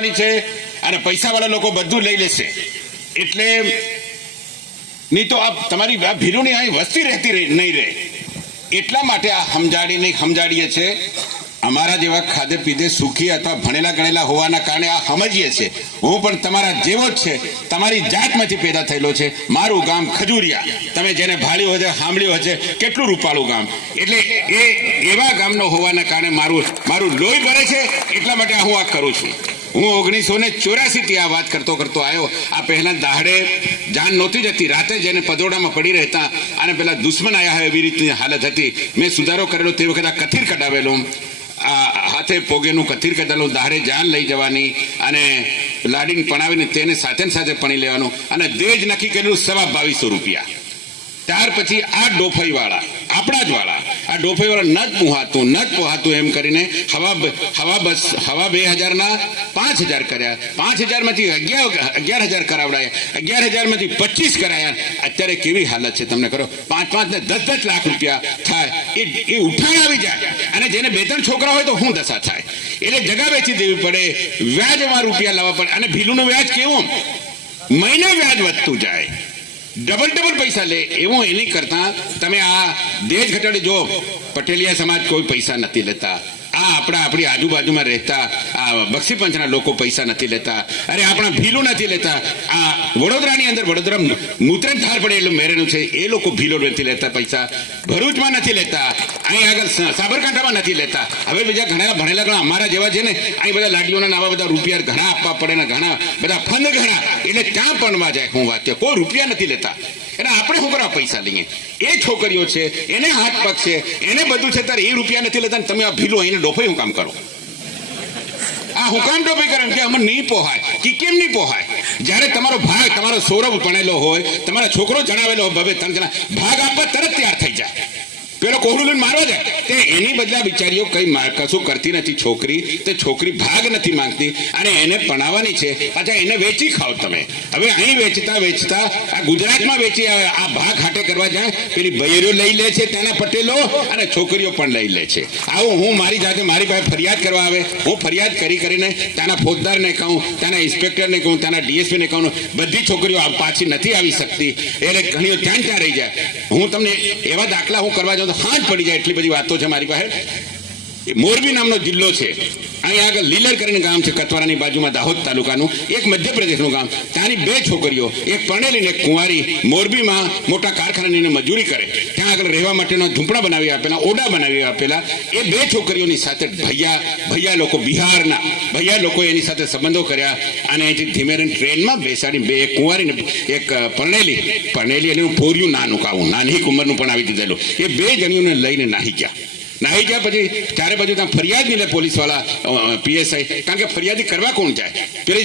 થવાની છે અને પૈસાવાળા લોકો બધું લઈ લેશે. એટલે નહીં તો આ તમારી આ ભીલોની અહીં વસ્તી રહેતી નહીં રહે. એટલા માટે આ સમજાડીએ છે. અમારા જેવા ખાધે પીધે સુખી અથવા ભણેલા ગણેલા હોવાના કારણે આ સમજીએ છીએ. હું પણ તમારા જેવો જ છે, તમારી જાતમાંથી પેદા થયેલો છે. મારું ગામ ખજૂરિયા, તમે જેને ભાળ્યું હશે સાંભળ્યું હશે, કેટલું રૂપાળું ગામ. એટલે એ એવા ગામનો હોવાના કારણે મારું લોહી ભરે છે. એટલા માટે હું આ કરું છું. હું 1984 આ વાત કરતો આવ્યો. આ પહેલા દાહડે જાન નહોતી જતી, રાતે જઈને પદોડામાં પડી રહેતા અને પેલા દુશ્મન આવ્યા હોય એવી રીતની હાલત હતી. મેં સુધારો કરેલો તે વખતે આ કથીર કઢાવેલું, આ હાથે પોગેનું કથીર કઢાવેલું. દાહડે જાન લઈ જવાની અને લાડીને પણાવીને તેને સાથે પણી લેવાનું અને દેજ નક્કી કરેલું ₹2200. ત્યાર પછી આ ડોફાઈવાળા, આપણા જ વાળા, આ ડોફાઈવાળા ન જ પોહાતું એમ કરીને હવા 2000ના 5000 કર્યા. 5000માંથી 11000 કરાવડાયા. 11000માંથી 25 કરાયા. અત્યારે કેવી હાલત છે તમને કરો. 5 ને 10 લાખ રૂપિયા થાય એ ઉઠાણ આવી જાય. અને જેને 2-3 છોકરા હોય તો શું દશા થાય. એટલે જગા વેચી દેવી પડે, વ્યાજમાં રૂપિયા લાવવા પડે. અને ભીલુંનું વ્યાજ કેવું, મહિને વ્યાજ વધતું જાય, ડબલ પૈસા લે. એવું એની કરતા તમે આ દેશ ઘટાડી જો. પટેલિયા સમાજ કોઈ પૈસા નથી લેતા. આ આપણી આજુબાજુમાં રહેતા આ બક્ષીપંચના લોકો પૈસા નથી લેતા. અરે આપણા ભીલું નથી લેતા. આ વડોદરાની અંદર વડોદરા મૂત્રણ ઠાર પડે એટલું મેરેનું છે, એ લોકો ભીલો નથી લેતા પૈસા. ભરૂચમાં નથી લેતા, અહીં આગળ સાબરકાંઠામાં નથી લેતા. હવે બીજા ઘણા ભણેલા ઘણા અમારા જેવા છે ને, અહીં બધા લાડીઓના આવા બધા રૂપિયા ઘણા આપવા પડે ને ઘણા બધા ફંડ ઘણા, એટલે ત્યાં પણવા જાય. હું વાત કોઈ રૂપિયા નથી લેતા. એટલે આપણે શું કરવા પૈસા લઈએ. એ છોકરીઓ છે, એને હાથ પગ છે, એને બધું છે, ત્યારે એ રૂપિયા નથી લેતા. તમે આ ભીલો એને ડોફાઈ હું કામ કરો. આ હું કામ ડોફાઈ કરે કે અમે નહીં પોહાય કે કેમ નહીં પોહાય. જયારે તમારો ભાગ, તમારો સૌરભ ભણેલો હોય, તમારો છોકરો જણાવેલો હોય, ભવે 3 જણા ભાગ આપવા તરત તૈયાર થઈ જાય. પેલો કોહડું લઈને મારવા જાય તે એની બદલા બિચારીઓ કશું કરતી નથી. છોકરી ભાગ નથી માંગતી અને એને ભણાવવાની છે. પાછા એને વેચી ખાઓ તમે. હવે અહીં વેચતા આ ગુજરાતમાં વેચી આ ભાગ હાટે કરવા જાય. પેલી બૈરીઓ લઈ લે છે ત્યાંના પટેલો અને છોકરીઓ પણ લઈ લે છે. આવું હું મારી જાતે મારી પાસે ફરિયાદ કરવા આવે, હું ફરિયાદ કરીને ત્યાંના ફોજદારને કહું, ત્યાંના ઇન્સ્પેક્ટરને કહું, ત્યાંના ડીએસપીને કહું. બધી છોકરીઓ પાછી નથી આવી શકતી. એટલે ઘણીઓ ત્યાં રહી જાય. હું તમને એવા દાખલા હું કરવા જાઉં હાથ પડી જાય. એટલી બધી વાતો છે મારી પાસે. મોરબી નામનો જિલ્લો છે, અહીં આગળ લીલર કરીને ગામ છે, કતવારાની બાજુમાં, દાહોદ તાલુકાનું, એક મધ્યપ્રદેશનું ગામ. ત્યાંની 2 છોકરીઓ, એક પરણેલી ને એક કુંવારી, મોરબીમાં મોટા કારખાનાની મજૂરી કરે. ત્યાં આગળ રહેવા માટેના ઝૂંપડા બનાવી આપેલા, ઓરડા બનાવી આપેલા. એ 2 છોકરીઓની સાથે ભૈયા લોકો, બિહારના ભૈયા લોકો એની સાથે સંબંધો કર્યા અને અહીંથી ધીમે રહીને ટ્રેનમાં બેસાડી 2, એક કુંવારી ને એક પરણેલી અને પોરિયું નાની ઉંમરનું પણ આવી દીધેલું. એ 2 જણીઓને લઈને નાહી ગયા પછી ચારે બાજુ ત્યાં ફરિયાદ નહીં લે પોલીસવાળા, PSI. કારણ કે ફરિયાદી કરવા કોણ જાય. પેલી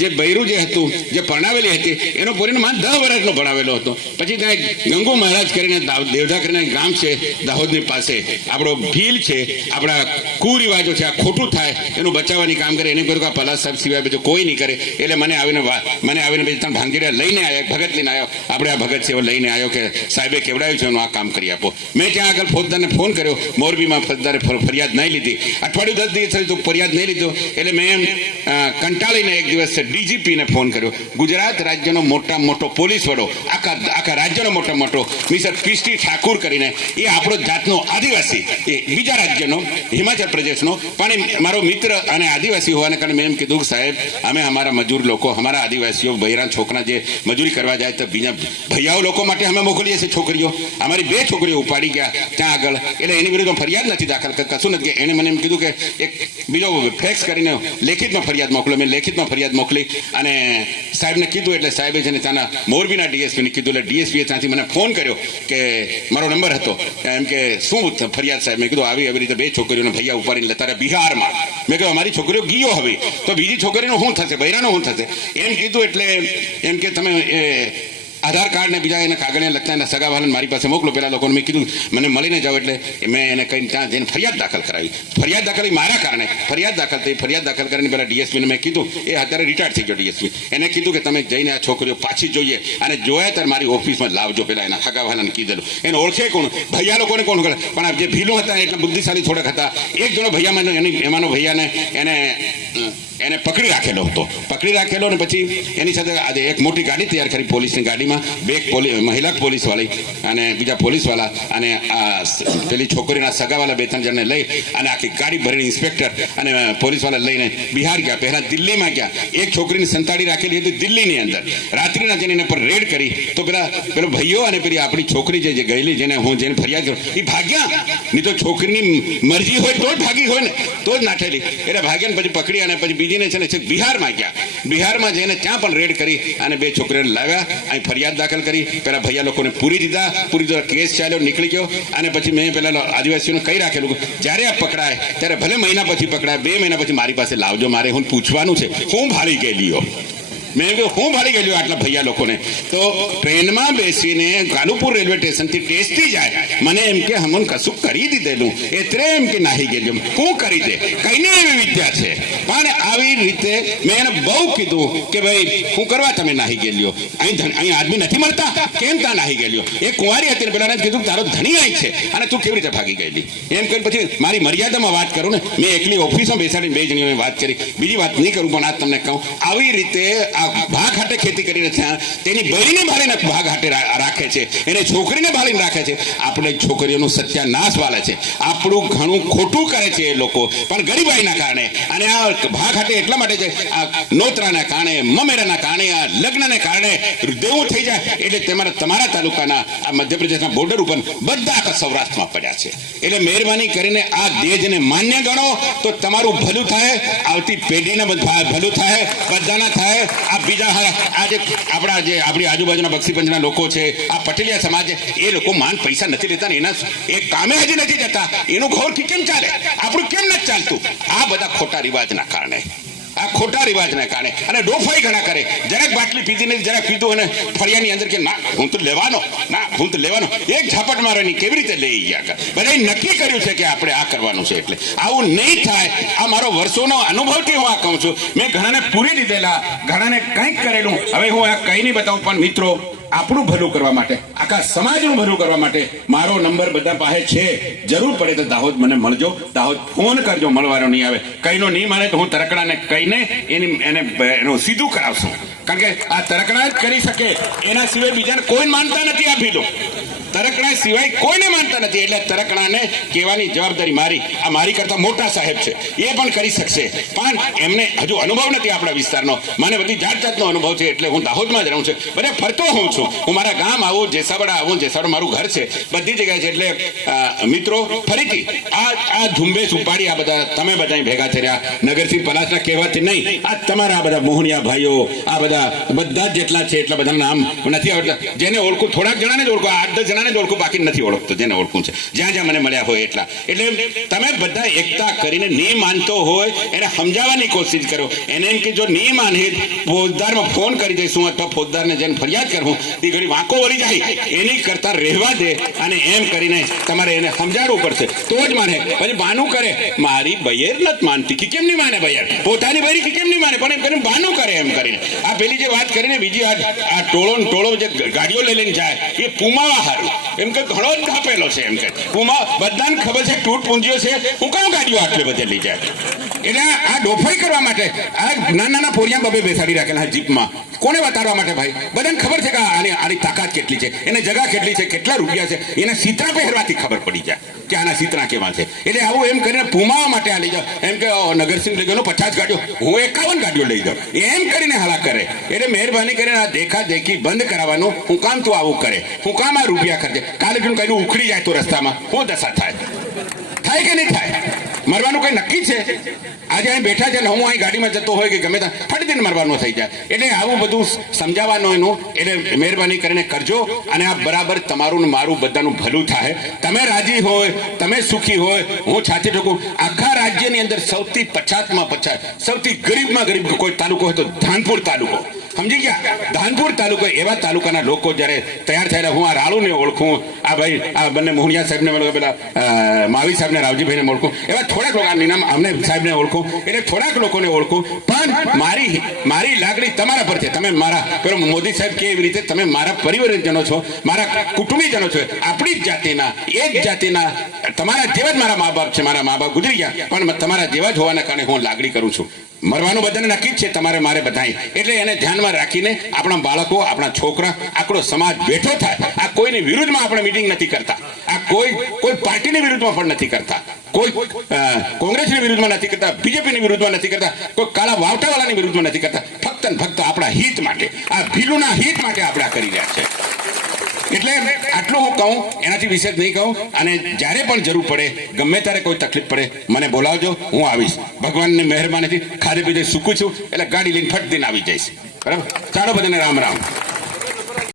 જે બૈરું જે હતું, જે પરણાવેલી હતી, એનો પોરીનો માન 10 વર્ષનો ભણાવેલો હતો. પછી ત્યાં ગંગુ મહારાજ કરીને દેવધા કરીને ગામ છે દાહોદની પાસે, આપણો ભીલ છે, આપણા કુરિવાજો છે, આ ખોટું થાય એનું બચાવવાની કામ કરે. એને કહ્યું કે આ પલાસ સાહેબ સિવાય બીજું કોઈ નહીં કરે. એટલે મને આવીને પછી ત્યાં ભાંગીડા લઈને આવ્યા, ભગત લઈને આવ્યો. આપણે આ ભગત છે લઈને આવ્યો કે સાહેબે કેવડાવ્યું છે એનું આ કામ કરી આપો. મેં ત્યાં આગળ ફોજદારને ફોન કર્યો. મોરબીમાં ફોજદારે ફરિયાદ નહીં લીધી. અઠવાડિયું 10 દિવસ થયું ફરિયાદ નહીં લીધો. એટલે મેં કંટાળીને એક દિવસ DGPને ફોન કર્યો. ગુજરાત રાજ્યનો મોટો પોલીસ વડો, આખા રાજ્યનો મોટો મિસ્ટર P.T. ઠાકુર કરીને, એ આપણો જાતનો આદિવાસી, એ બીજા રાજ્યનો હિમાચલ પ્રદેશનો પણ મારો મિત્ર અને આદિવાસી હોવાને કારણે મેં એમ કીધું કે સાહેબ, અમે અમારા મજૂર લોકો, અમારા આદિવાસીઓ બૈરા છોકરા જે મજૂરી કરવા જાય તો બીજા ભૈયાઓ લોકો માટે અમે મોકલીએ છીએ છોકરીઓ. અમારી 2 છોકરીઓ ઉપાડી ગયા ત્યાં આગળ. એટલે એની વિરુદ્ધ ફરિયાદ નથી દાખલ, કશું નથી. એને મને એમ કીધું કે એક બીજો ફેક્સ કરીને લેખિતમાં ફરિયાદ મોકલો. મેં લેખિતમાં ફરિયાદ મોકલી અને સાહેબને કીધું. એટલે સાહેબે છે ને ત્યાંના મોરબીના DSPને કીધું. એટલે DSPએ ત્યાંથી મને ફોન કર્યો કે મારો નંબર હતો, એમ કે શું ફરિયાદ સાહેબ. મેં કીધું આવી રીતે 2 છોકરીઓને ભૈયા ઉપાડીને લેતા રહ્યા બિહારમાં. મેં કીધું અમારી છોકરીઓ ગયો હવે તો બીજી છોકરીનું શું થશે, બૈરાનું શું થશે એમ કીધું. એટલે એમ કે તમે આધાર કાર્ડ ને બીજા એના કાગળિયા લખતા એના સગાવાલાને મારી પાસે મોકલો. પેલા લોકોને મેં કીધું મને મળીને જાઓ. એટલે મેં એને કહીને ત્યાં જઈને ફરિયાદ દાખલ કરાવી. ફરિયાદ દાખલ મારા કારણે ફરિયાદ દાખલ કરીને પેલા DSPને મેં કીધું, એ અત્યારે રિટાયર્ડ થઈ ગયો DSP. એને કીધું કે તમે જઈને આ છોકરીઓ પાછી જોઈએ અને જોયા ત્યારે મારી ઓફિસમાં લાવજો. પેલા એના સગાવાલાને કીધેલું. એને ઓળખે કોણ, ભૈયા લોકોને કોણ કરે. પણ આ જે ભીલો હતા એટલા બુદ્ધિશાળી થોડાક હતા. એક જણો ભૈયામાં એમાંનો ભૈયાને એને પકડી રાખેલો હતો. પકડી રાખેલો ને પછી એની સાથે આજે એક મોટી ગાડી તૈયાર કરી પોલીસની ગાડીમાં બે મહિલા પોલીસવાળી અને બીજા પોલીસવાળા અને આ પેલી છોકરીના સગાવાળા 2-3 જણને લઈ અને આખી ગાડી ભરીને ઇન્સ્પેક્ટર અને પોલીસવાળા લઈને બિહાર ગયા. પહેલા દિલ્હીમાં ગયા. એક છોકરીને સંતાડી રાખેલી હતી દિલ્હીની અંદર. રાત્રિના જેને એના પર રેડ કરી તો પેલો ભાઈઓ અને પેલી આપણી છોકરી જે ગયેલી જેને હું જેને ફરિયાદ કરું એ ભાગ્યા. નહીં તો છોકરીની મરજી હોય તો જ ભાગી હોય ને, તો જ નાઠેલી. એટલે ભાગ્યાને પછી પકડી અને પછી બીજીને છે ને બિહારમાં ગયા. બિહારમાં જઈને ત્યાં પણ રેડ કરી અને 2 છોકરીઓને લાવ્યા, અહીં ફરિયાદ દાખલ કરી. પેલા ભૈયા લોકોને પૂરી દીધા કેસ ચાલ્યો, નીકળી ગયો. અને પછી મેં પેલા આદિવાસીઓને કહી રાખેલું જ્યારે આ પકડાય ત્યારે ભલે મહિના પછી પકડાય, 2 મહિના પછી મારી પાસે લાવજો, મારે હું પૂછવાનું છે હું ભાળી ગયેલીઓ. મેં કહ્યું હું ભાળી ગયેલું આટલા ભૈયા લોકોને. તો ટ્રેનમાં બેસીને કાલુપુર રેલવે સ્ટેશનથી ટેસ્ટી જાય, મને એમ કે હમણ કશું કરી દીધેલું એટલે એમ કે નાહી ગયેલું. હું કરી દે કઈને એવી વિદ્યા છે. પણ આવી રીતે મેં એને બહુ કીધું કે ભાઈ હું કરવા તમે નાહી ગયેલીઓ, અહીં આદમી નથી મળતા, કેમ ત્યાં નાહી ગયેલીઓ. એ કુંવારી હતી ને પેલા કીધું તારો ધણી અહીં છે અને તું કેવી રીતે ભાગી ગયેલી એમ કરી. પછી મારી મર્યાદામાં વાત કરું ને, મેં એકલી ઓફિસમાં બેસાડીને 2 જણીઓને વાત કરી. બીજી વાત નહીં કરું પણ આ તમને કહું, આવી રીતે ભાગ હાટે ખેતી કરીને ત્યાં તેની બહેરીને ભાળીને ભાગ હાટે રાખે છે, એને છોકરીને ભાળીને રાખે છે. આપણે છોકરીઓનું સત્યાનાશ વાલે છે, આપણું ઘણું ખોટું કરે છે એ લોકો પણ ગરીબાઈના કારણે. અને આ ભાગ હાટે એટલા માટે છે, આ નોતરાના કારણે, મમેરાના કારણે, આ લગ્નને કારણે દેવું થઈ જાય એટલે તમારા તાલુકાના આ મધ્યપ્રદેશના બોર્ડર ઉપર બધા આખા સૌરાષ્ટ્રમાં પડ્યા છે. એટલે મહેરબાની કરીને આ દેજને માન્ય ગણો તો તમારું ભલું થાય, આવતી પેઢીને ભલું થાય, બધાના થાય. આ બીજા આજે આપણી આજુબાજુના બક્ષીપંચના લોકો છે, આ પટેલિયા સમાજ છે, એ લોકો માન પૈસા નથી લેતા ને એના એ કામે હજી નથી જતા. એનું ઘોર કેમ ચાલે, આપણું કેમ નથી ચાલતું? આ બધા ખોટા રિવાજના કારણે, આ ખોટા રિવાજના કારણે. અને ડોફાઈ ઘણા કરે, જરાક બાટલી પીધી નથી, જરાક પીધું અને ફળિયાની અંદર કે ના હું તો લેવાનો, ના હું તો લેવાનો, એક ઝાપટ મારે નહીં કેવી રીતે લઈ ગયા. બધાએ નક્કી કર્યું છે કે આપણે આ કરવાનું છે. એટલે આવું નહીં થાય. આ મારો વર્ષોનો અનુભવથી હું આ કહું છું. મેં ઘણાને પૂરી દીધેલા, ઘણાને કંઈક કરેલું. હવે હું આ કંઈ નહીં બતાવું પણ મિત્રો આપણું ભલું કરવા માટે, આખા સમાજનું ભલું કરવા માટે મારો નંબર બધા પાસે છે. જરૂર પડે તો દાહોદ મને મળજો, દાહોદ ફોન કરજો, મળવાનો નહીં આવે. કઈનો નહીં માને તો હું તરકડાને કહીને એનું સીધું કરાવશું. કારણ કે આ તરકડા જ કરી શકે, એના સિવાય બીજાને કોઈ માનતા નથી. આ ભીલો તરકડા સિવાય કોઈને માનતા નથી. એટલે તરકડાને કહેવાની જવાબદારી મારી. આ મારી કરતા મોટા સાહેબ છે, એ પણ કરી શકશે પણ એમને હજુ અનુભવ નથી આપણા વિસ્તારનો. મને બધી જાતનો અનુભવ છે એટલે હું દાહોદમાં જ રહું છું, બધા ફરતો હોઉં છું. હું મારા ગામ આવું, જેસાવાડા આવું, જેસાવાડા મારું ઘર છે, બધી જગ્યાએ છે. એટલે મિત્રો ફરીથી આ ઝુંબેશ ઉપાડી આ બધા તમે બધા ભેગા થઈ રહ્યા, નગરસિંહ પલાસના કહેવાથી નહીં, આ તમારા બધા મોહનિયા ભાઈઓ, આ બધા જ જેટલા છે એટલા બધા નામ નથી આવડતા. જેને ઓળખું થોડાક જણાને જ ઓળખું, 8-10 જણાને જ ઓળખું, બાકી નથી ઓળખતો. જેને ઓળખું છે જ્યાં જ્યાં મને મળ્યા હોય એટલા. એટલે તમે બધા એકતા કરીને નહીં માનતો હોય એને સમજાવવાની કોશિશ કરો. એને એમ કે જો નહીં માને ફોજદારમાં ફોન કરી દઈશું અથવા ફોજદારને જેને ફરિયાદ કરવું એ ઘડી વાંકો વળી જાય, એની કરતા રહેવા દે. અને એમ કરીને તમારે એને સમજાવવું પડશે તો જ માને. પછી બાનું કરે મારી બૈર નથી માનતી કે કેમ નહીં માને, બૈર પોતાની બૈરી કે કેમ નહીં માને, પણ એમ કરીને બાનું કરે. એમ કરીને આ પેલી જે વાત કરીને બીજી આ ટોળો જે ગાડીઓ લઈ લઈને જાય એ પુમાવા હારું એમ કે ઘણો જ કાપેલો છે. એમ કે પુમા બધાને ખબર છે તૂટ પૂંજીઓ છે, હું કામ ગાડીઓ આટલે બધે લઈ જાય. એટલે આ ડોફાઈ કરવા માટે આ નાના પોરિયા બબે બેસાડી રાખેલા જીપમાં કોને બતાડવા માટે? ભાઈ બધાને ખબર છે કે આની તાકાત કેટલી છે, એને જગા કેટલી છે, કેટલા રૂપિયા છે, એના સીતરા પહેરવાથી ખબર પડી જાય કે આના સીતરા કેવા છે. એટલે આવું એમ કરીને પુમાવા માટે આ લઈ જાઓ. એમ કે નગરસિંહ લઈ ગયો 50 ગાડીઓ, હું 51 ગાડીઓ લઈ જાઉં, એમ કરીને હાલા કરે. એટલે મહેરબાની કરીને આ દેખાદેખી બંધ કરાવવાનું. હું કામ તું આવું કરે, હું કામ આ રૂપિયા ખર્ચે, કાલે કઈ ઉખડી જાય તો રસ્તામાં શું દશા થાય કે નહીં થાય? મરવાનું કઈ નક્કી છે? આજે અહીં બેઠા છે ને હું અહીં ગાડીમાં જતો હોય કે ગમે ત્યાં ફટ દઈને મરવાનું થઈ જાય. એટલે આવું બધું સમજાવવાનું એનું. એટલે મહેરબાની કરીને કરજો અને આ બરાબર તમારું ને મારું બધાનું ભલું થાય. તમે રાજી હોય, તમે સુખી હોય, હું છાતી ઠોકું. આખા રાજ્યની અંદર સૌથી 50માં 50 સૌથી ગરીબમાં ગરીબ કોઈ તાલુકો હોય તો ધાનપુર તાલુકો. સમજી ગયા? ધાનપુર તાલુકો. એવા તાલુકાના લોકો જ્યારે તૈયાર થયેલા, હું આ રાળુને ઓળખું, આ ભાઈ આ બંને મોહનિયા સાહેબને પેલા માવી સાહેબને રાવજીભાઈને ઓળખું, એવા થોડાક લોકો નીનામ અમને સાહેબને ઓળખું, એટલે થોડાક લોકોને ઓળખું. પણ મારી લાગણી તમારા પર છે. તમે મારા પેલો મોદી સાહેબ કે એવી રીતે તમે મારા પરિવારજનો છો, મારા કુટુંબીજનો છો, આપણી જ જાતિના, એક જાતિના, તમારા જેવા જ મારા મા બાપ છે. મારા મા બાપ ગુજરી ગયા પણ તમારા જેવા જ હોવાના કારણે હું લાગણી કરું છું. મરવાનું બધાને નક્કી જ છે, તમારે મારે બધાય. એટલે એને ધ્યાનમાં રાખીને આપણા બાળકો, આપણા છોકરા, આપણો સમાજ બેઠો થાય. આ કોઈની વિરુદ્ધમાં આપણે મીટિંગ નથી કરતા, આ કોઈ પાર્ટીની વિરુદ્ધમાં પણ નથી કરતા, કોઈ કોંગ્રેસની વિરુદ્ધમાં નથી કરતા, બીજેપીની વિરુદ્ધમાં નથી કરતા, કોઈ કાળા વાવટાવાળાની વિરુદ્ધમાં નથી કરતા. ફક્ત ને ફક્ત આપણા હિત માટે, આ ભીલુના હિત માટે આપણે આ કરી રહ્યા છે. એટલે આટલું હું કહું, એનાથી વિશેષ નહીં કહું. અને જ્યારે પણ જરૂર પડે, ગમે ત્યારે કોઈ તકલીફ પડે, મને બોલાવજો, હું આવીશ. ભગવાનની મહેરબાનીથી ખાધે પીધે સૂકું છું, એટલે ગાડી લઈને ફટ દઈને આવી જઈશ. બરાબર? ચાલો બધાને રામ રામ.